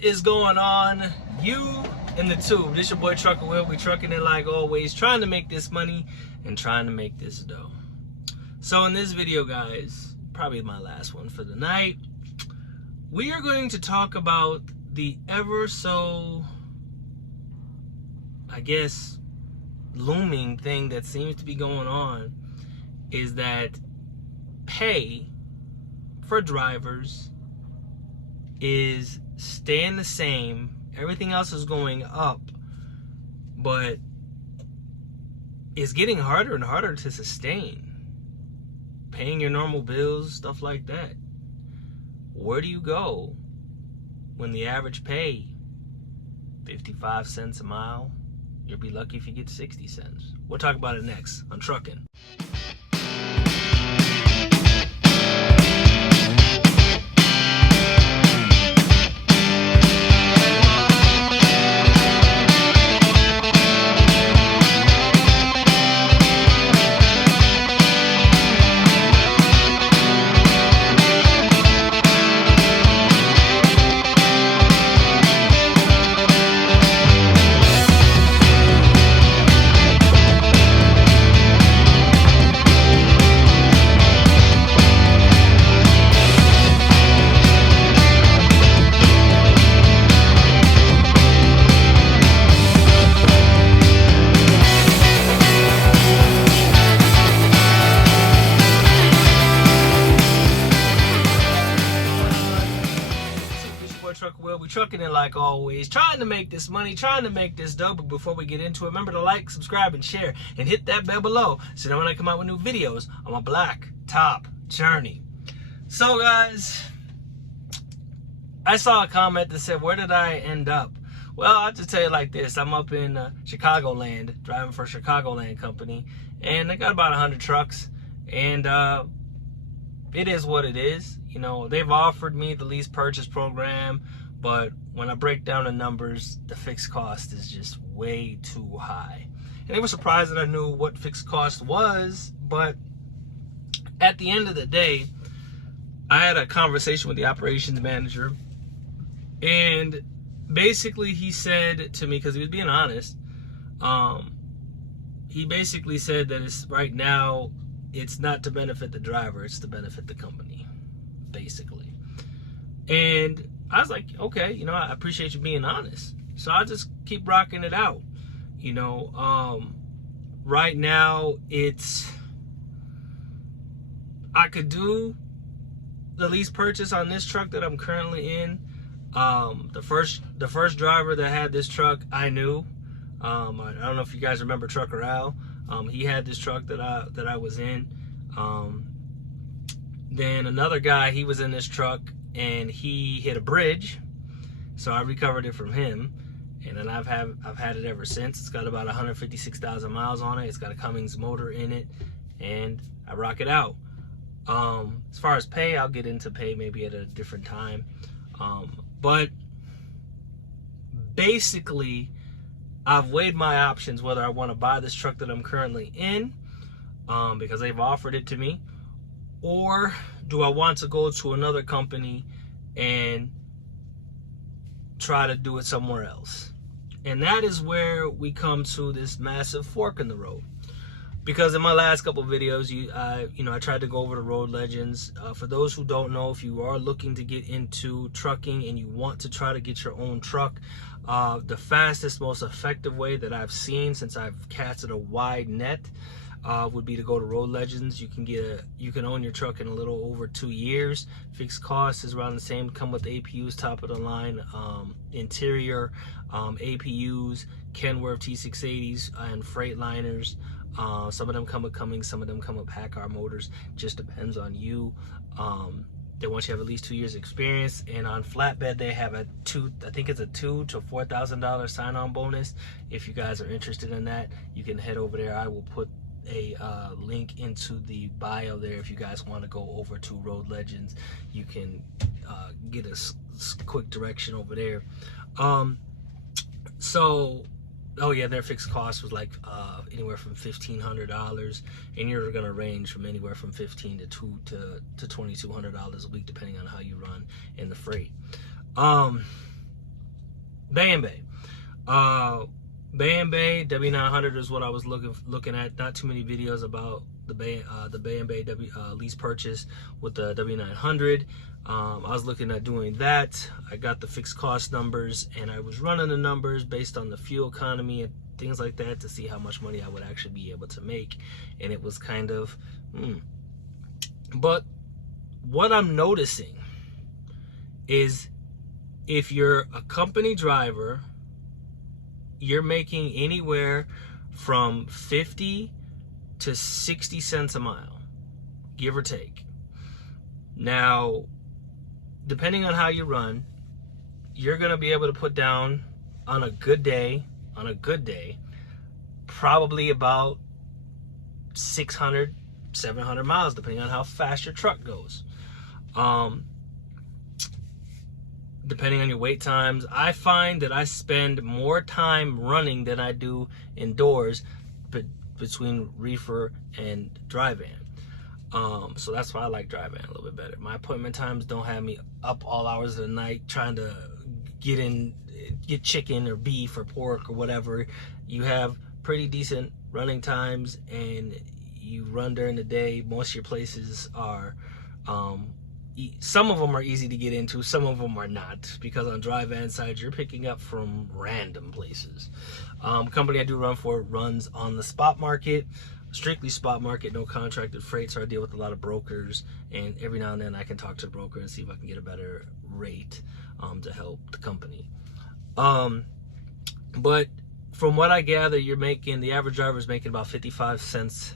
is going on? You in the tube. This your boy Trucker Will. We trucking it like always, trying to make this money and trying to make this dough. So in this video, guys, probably my last one for the night, we are going to talk about the ever so, I guess, looming thing that seems to be going on, is that pay for drivers is staying the same. Everything else is going up, but it's getting harder and harder to sustain. Paying your normal bills, stuff like that. Where do you go when the average pay 55 cents a mile? You'll be lucky if you get 60 cents. We'll talk about it next on Truckin'. We're trucking it like always, trying to make this money, trying to make this dough. But before we get into it, remember to like, subscribe, and share, and hit that bell below so that when I come out with new videos on my black top journey. So guys, I saw a comment that said, where did I end up? Well, I'll just tell you like this. I'm up in Chicagoland, driving for a Chicagoland company, and they got about 100 trucks, and it is what it is. You know, they've offered me the lease purchase program, but when I break down the numbers, the fixed cost is just way too high. And they were surprised that I knew what fixed cost was, but at the end of the day, I had a conversation with the operations manager, and basically he said to me, because he was being honest, he basically said that it's right now, it's not to benefit the driver, it's to benefit the company, basically. And I was like, okay, you know, I appreciate you being honest. So I'll just keep rocking it out. You know, right now I could do the lease purchase on this truck that I'm currently in. The first driver that had this truck, I knew. I don't know if you guys remember Trucker Al. He had this truck that I was in. Then another guy, he was in this truck and he hit a bridge, so I recovered it from him, and then I've had it ever since. It's got about 156,000 miles on it. It's got a Cummins motor in it, and I rock it out. As far as pay, I'll get into pay maybe at a different time, but basically I've weighed my options whether I want to buy this truck that I'm currently in, because they've offered it to me, or do I want to go to another company and try to do it somewhere else? And that is where we come to this massive fork in the road. Because in my last couple videos, I tried to go over the Road Legends. For those who don't know, if you are looking to get into trucking and you want to try to get your own truck, the fastest, most effective way that I've seen since I've casted a wide net would be to go to Road Legends. You can own your truck in a little over 2 years. Fixed cost is around the same. Come with APUs, top of the line, interior APUs, Kenworth T680s, and Freightliners. Some of them come with Cummins, some of them come with PACCAR motors. Just depends on you. They want you to have at least 2 years experience, and on flatbed they have I think it's a $2,000 to $4,000 sign-on bonus. If you guys are interested in that, you can head over there. I will put a link into the bio there. If you guys want to go over to Road Legends, you can get a quick direction over there. So oh yeah, their fixed cost was like anywhere from $1,500, and you're gonna range from anywhere from $1,500 to $2,200 a week, depending on how you run in the freight. Bay and Bay. Bay and Bay W900 is what I was looking at. Not too many videos about the Bay and Bay lease purchase with the W900. I was looking at doing that. I got the fixed cost numbers, and I was running the numbers based on the fuel economy and things like that to see how much money I would actually be able to make. And it was kind of, But what I'm noticing is if you're a company driver, you're making anywhere from 50 to 60 cents a mile, give or take. Now, depending on how you run, you're going to be able to put down on a good day, probably about 600, 700 miles, depending on how fast your truck goes. Depending on your wait times, I find that I spend more time running than I do indoors between reefer and dry van. So that's why I like dry van a little bit better. My appointment times don't have me up all hours of the night trying to get chicken or beef or pork or whatever. You have pretty decent running times, and you run during the day. Most of your places are some of them are easy to get into, some of them are not, because on dry van side you're picking up from random places. Company I do run for runs on the spot market, strictly spot market, no contracted freight, so I deal with a lot of brokers, and every now and then I can talk to the broker and see if I can get a better rate to help the company. But from what I gather, the average driver is making about 55 cents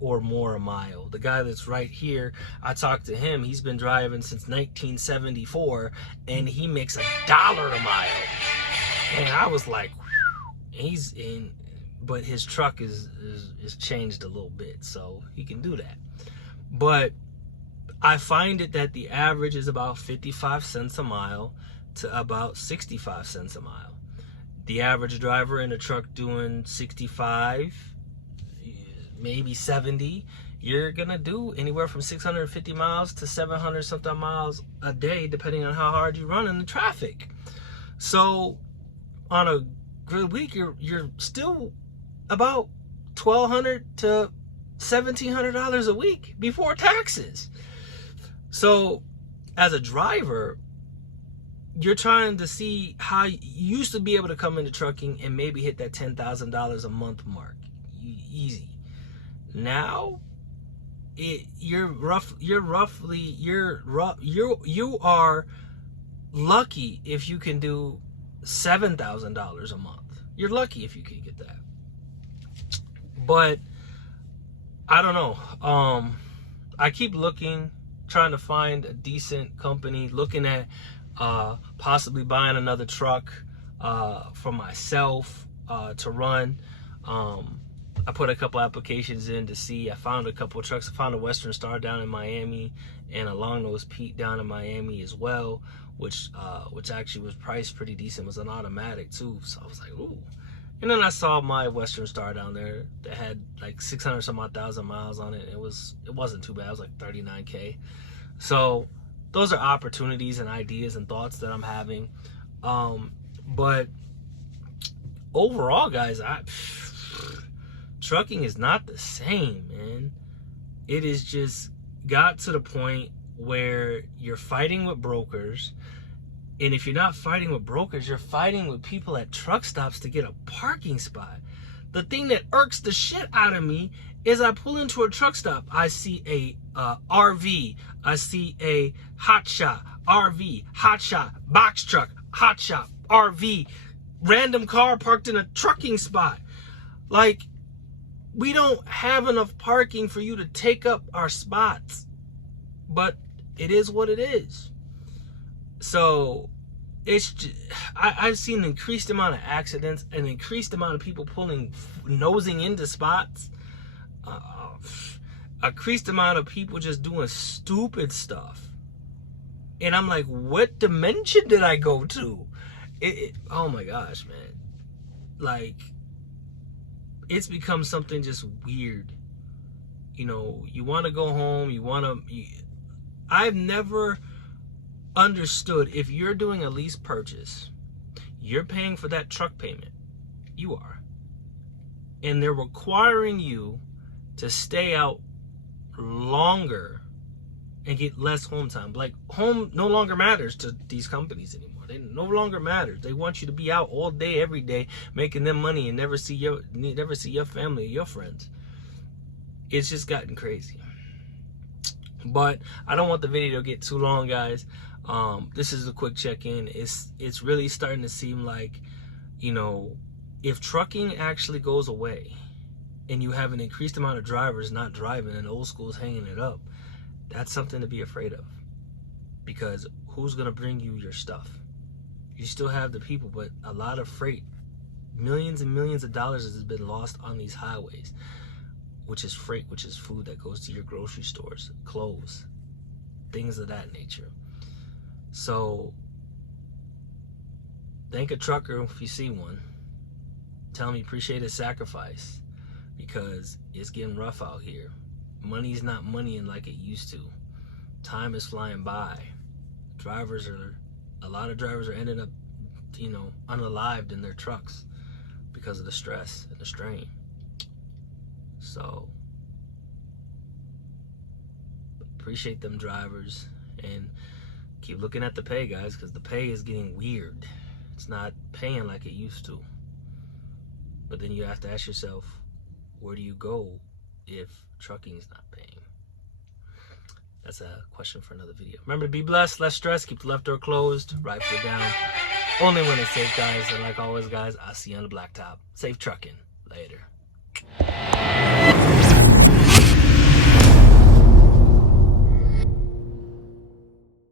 or more a mile. The guy that's right here, I talked to him, he's been driving since 1974, and he makes $1 a mile. And I was like, whew. But his truck is changed a little bit, so he can do that. But I find it that the average is about 55 cents a mile to about 65 cents a mile. The average driver in a truck doing 65, maybe 70, you're gonna do anywhere from 650 miles to 700 something miles a day, depending on how hard you run in the traffic. So on a good week, you're still about $1,200 to $1,700 a week before taxes. So as a driver, you're trying to see how you used to be able to come into trucking and maybe hit that $10,000 a month mark, easy. Now, you are lucky if you can do $7,000 a month. You're lucky if you can get that. But I don't know. I keep looking, trying to find a decent company, looking at possibly buying another truck for myself to run. I put a couple applications in to see. I found a couple of trucks. I found a Western Star down in Miami and a Longnose Pete down in Miami as well, which actually was priced pretty decent. It was an automatic too, so I was like, ooh. And then I saw my Western Star down there that had like 600 some odd thousand miles on it. It wasn't too bad. It was like 39K. So those are opportunities and ideas and thoughts that I'm having. But overall, guys, trucking is not the same, man. It is just got to the point where you're fighting with brokers. And if you're not fighting with brokers, you're fighting with people at truck stops to get a parking spot. The thing that irks the shit out of me is I pull into a truck stop, I see a RV, I see a hotshot, RV, hotshot, box truck, hotshot, RV, random car parked in a trucking spot. Like, we don't have enough parking for you to take up our spots, but it is what it is. So it's just, I've seen an increased amount of accidents, an increased amount of people nosing into spots, increased amount of people just doing stupid stuff. And I'm like, what dimension did I go to? Oh my gosh, man. Like, it's become something just weird. You know, you want to go home, I've never understood, if you're doing a lease purchase, You're paying for that truck payment. You are. And they're requiring you to stay out longer and get less home time. Like, home no longer matters to these companies anymore. They no longer matter. They want you to be out all day, every day, making them money and never see your family or your friends. It's just gotten crazy. But I don't want the video to get too long, guys. This is a quick check-in. It's really starting to seem like, you know, if trucking actually goes away and you have an increased amount of drivers not driving and old school's hanging it up, that's something to be afraid of. Because who's going to bring you your stuff? You still have the people, but a lot of freight, millions and millions of dollars has been lost on these highways, which is freight, which is food that goes to your grocery stores, clothes, things of that nature. So thank a trucker if you see one. Tell him you appreciate his sacrifice, because it's getting rough out here. Money's not moneying like it used to. Time is flying by. A lot of drivers are ending up, you know, unalived in their trucks because of the stress and the strain. So appreciate them drivers and keep looking at the pay, guys, because the pay is getting weird. It's not paying like it used to. But then you have to ask yourself, where do you go if trucking is not paying? That's a question for another video. Remember to be blessed, less stress, keep the left door closed, right foot down. Only when it's safe, guys. And like always, guys, I'll see you on the blacktop. Safe trucking. Later.